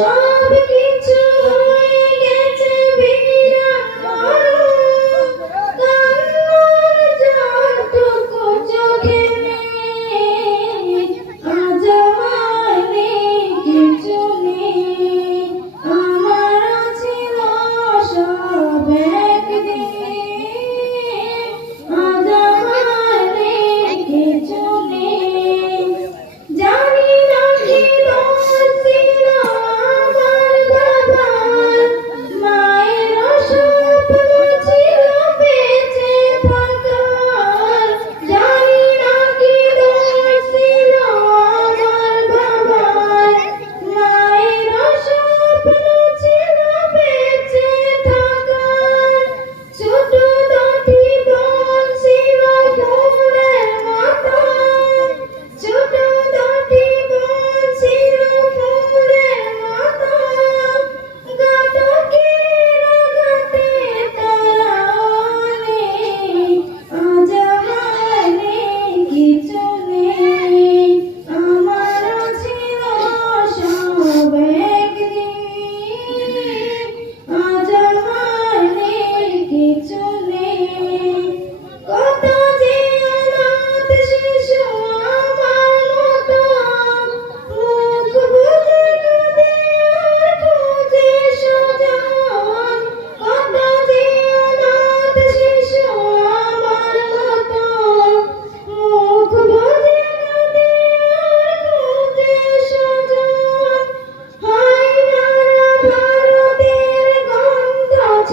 Sure.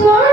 বছর